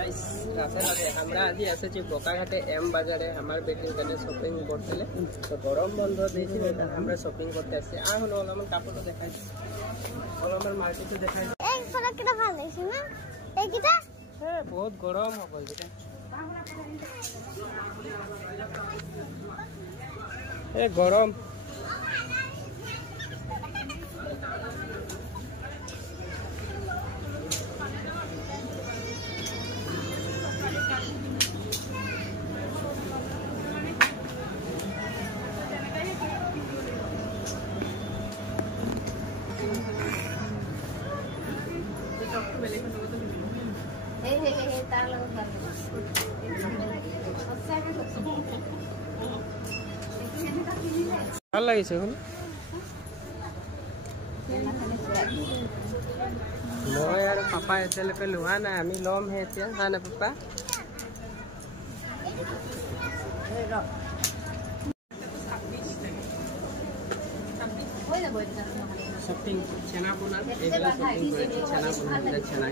गाइस रास्ते हमरा আজি আছে যে বোকাঘাটে এম বাজারে আমার বেটির কাছে শপিং করতেলে তো গরম বন্ধ দিয়েছিল আমরা শপিং করতে আসছি আর হলো আমার কাপড়টা দেখাই হলো আমার মার্কেটে দেখাই এই ফটো কিটা ভালো লাগছে না এই কিটা হ্যাঁ বহুত গরম হবে এটা এ গরম ভাল লাগিছে এখন মই আৰু পাপা এতিয়ালৈকে লোৱা নাই আমি ল'মহে এতিয়া হয় না পাপা শপিং চেনা পোনা এইবিলাক শপিং কৰিছে চেনা পোনা চেনা